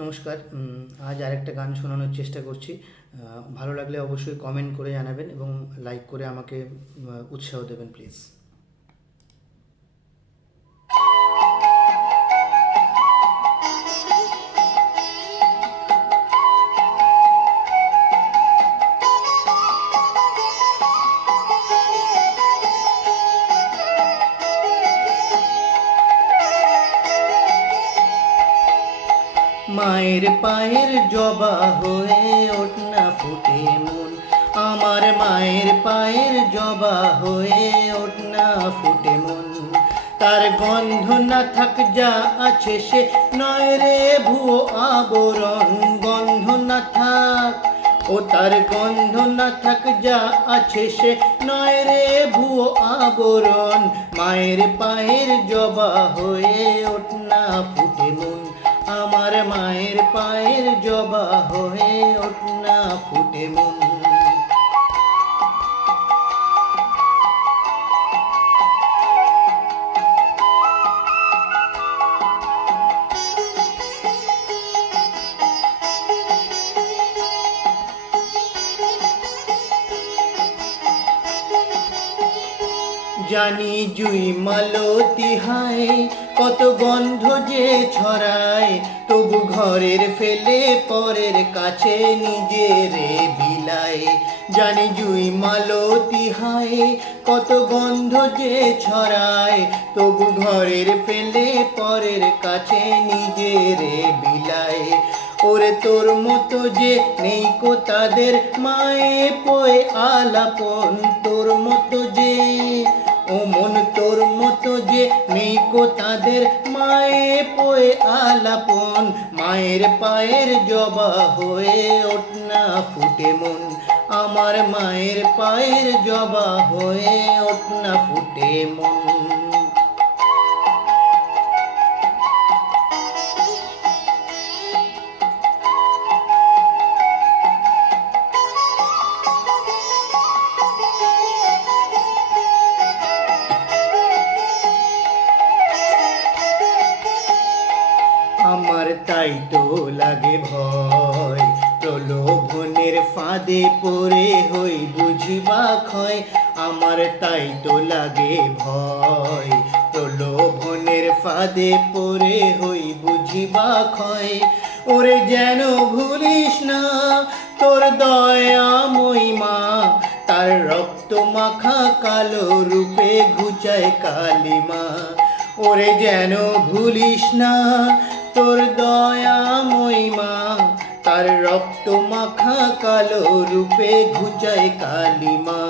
নমস্কার। আজ আরেকটা গান শোনানোর চেষ্টা করছি। ভালো লাগলে অবশ্যই কমেন্ট করে জানাবেন এবং লাইক করে আমাকে উৎসাহ দেবেন প্লিজ। মায়ের পায়ের জবা হয়ে ওঠ না ফুটে মন, আমার মায়ের পায়ের জবা হয়ে ওঠ না ফুটে মন। তার গন্ধ না থাক যা আছে সে নয় রে ভুয়ো আবরণ, গন্ধ না থাক ও তার গন্ধ না থাক যা আছে সে নয় রে ভুয়ো আবরণ। মায়ের পায়ের জবা হয়ে ওঠ না ফুটে মন, আমার মায়ের পায়ের জবা হয়ে ওঠ না ফুটে মন। জানি জুই মালতী হায় কত গন্ধ যে ছড়ায়, তবু ঘরের ফেলে পরের কাছে নিজেরে বিলায়। জানি জুই মালতী হায় কত গন্ধ যে ছড়ায়, তবু ঘরের ফেলে পরের কাছে নিজেরে বিলায়। ওরে তোর মতো যে নেই কো তাদের মায়ে পোয়ে আলাপন, তোর মতো যে ও মন তোর মতো যে নেই কো তাদের মায়ে পোয়ে আলাপন। মায়ের পায়ের জবা হয়ে ওঠ না ফুটে মন, আমার মায়ের পায়ের জবা হয়ে ওঠ না ফুটে মন। আমার তাই তো লাগে ভয়, প্রলোভনের ফাঁদে পড়ে হই বুঝিবা ক্ষয়। আমার তাই তো লাগে ভয়, প্রলোভনের ফাঁদে পড়ে হই বুঝিবা ক্ষয়। ওরে যেন ভুলিস না তোর দয়াময়ী মা, তার রক্ত মাখা কালো রূপে ঘুচায় কালিমা। ওরে যেন ভুলিস না তোর দয়াময়ী মা, তার রক্ত মাখা কালো রূপে ঘুচায় কালিমা।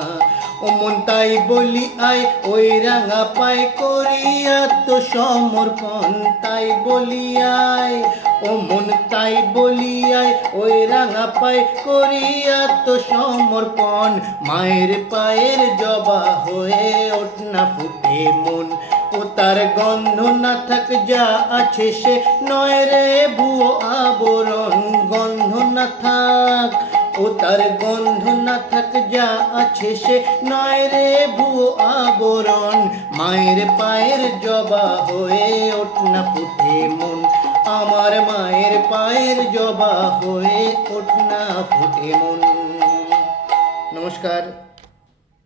ও মন তাই বলি আয় ওই রাঙা পায় করি আত্মসমর্পণ, তাই বলি আয় ও মন তাই বলি আয় ওই রাঙা পায় করি আত্মসমর্পণ। মায়ের পায়ের জবা হয়ে ওঠ না ফুটে মন, ও তার গন্ধ না থাক যা আছে সে নয় রে ভুয়ো আবরণ, গন্ধ না থাক ও তার গন্ধ না থাক যা আছে সে নয় রে ভুয়ো আবরণ। মায়ের পায়ের জবা হয়ে ওঠ না ফুটে মন, আমার মায়ের পায়ের জবা হয়ে ওঠ না ফুটে মন। নমস্কার।